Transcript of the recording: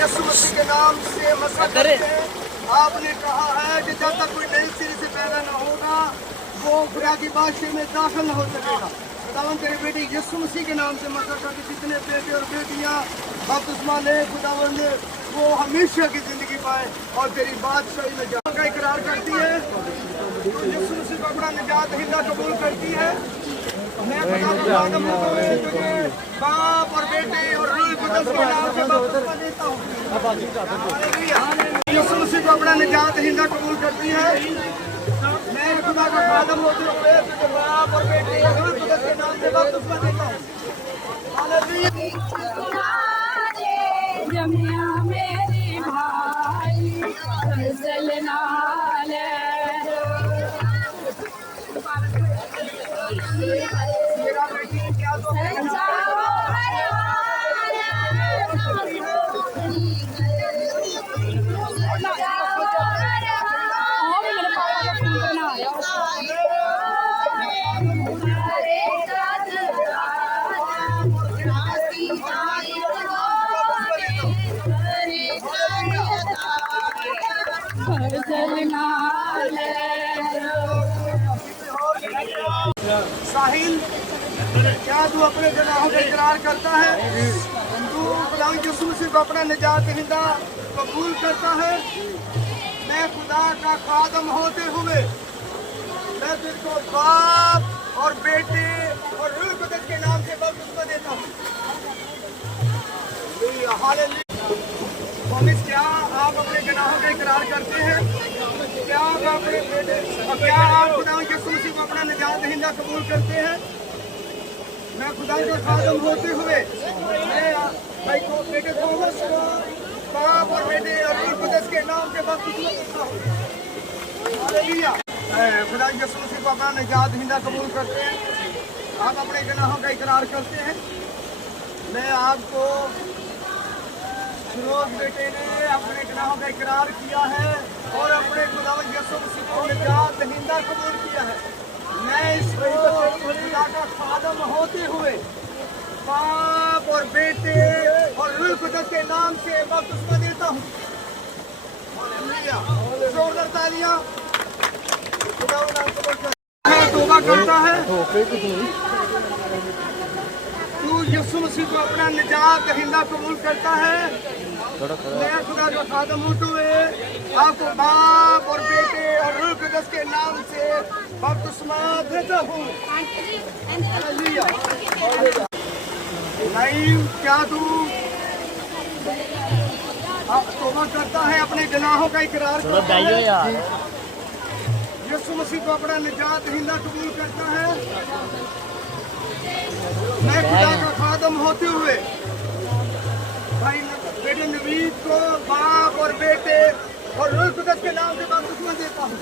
यीशु मसीह के नाम से मसा करते हैं। आपने कहा है कि जब तक कोई नए सिरे से पैदा न होगा वो खुदा की बादशाह में दाखिल न हो सकेगा। खुदावन तेरे बेटे यीशु मसीह के नाम से मसा करके जितने बेटे और बेटियां बपतिस्मा ले खुदावन ने वो हमेशा की जिंदगी पाए और तेरी बादशाही में जाने का इकरार करती है। यीशु मसीह को अपना निजात हिंदा कबूल करती है। मैं खुदा का खादम होते हुए तुझे बाप और बेटे और रूह कुदस के नाम से बपतिस्मा देता हूँ। यीशु मसीह को अपना निजात हिंदा कबूल करती है। मैं खुदा का खादम होते हुए तुझे बाप और बेटे और रूह कुदस के नाम से बपतिस्मा देता हूँ। जमिया मेरी भाई फजल नाल मेरा बेटी क्या तो साहिल क्या तू अपने गुनाहों का इकरार करता है? तू खुदा यीशु मसीह को अपना निजात हिंदा कबूल करता है? मैं खुदा का खादम होते हुए मैं तुझको बाप और बेटे और रूह कुदस के नाम से बपतिस्मा देता हूँ। हालेलुया। क्या आप अपने गुनाहों का इकरार करते हैं? क्या आप अपने बेटे और क्या आप खुदा यीशु मसीह को अपना निजात हिंदा कबूल करते हैं? मैं खुदा का खादम होते हुए मैं भाई को बेटे थॉमस को बाप और बेटे और रूह कुदस के नाम से बपतिस्मा देता हूँ। हालेलुया। खुदा यीशु मसीह को अपना निजात हिंदा कबूल करते हैं। आप अपने गुनाहों का इकरार करते हैं। मैं आपको फिरोज बेटे ने अपने गुनाहों का इकरार किया है और अपने खुदा यीशु मसीह को निजात हिंदा कबूल किया है। मैं इसको खुदा का खादम होते हुए बाप और बेटे और रूह कुदस के नाम से बपतिस्मा देता हूँ। हालेलुया। जोरदार तालियां। खुदा तौबा करता है। तू यीशु मसीह को अपना निजात हिंदा कबूल करता है। मैं खुदा का खादम होते हुए आपको बाप और बेटे और रूह कुदस के नाम से बपतिस्मा देता हूँ। हालेलुया। नहीं क्या तू तौबा करता है, अपने गुनाहों का इकरार करता है, यीशु मसीह को अपना निजात हिंदा कबूल करता है? मैं खुदा का खादम होते हुए भाई बेटे नवीद को बाप और बेटे और रूह कुदस के नाम से बपतिस्मा देता हूँ।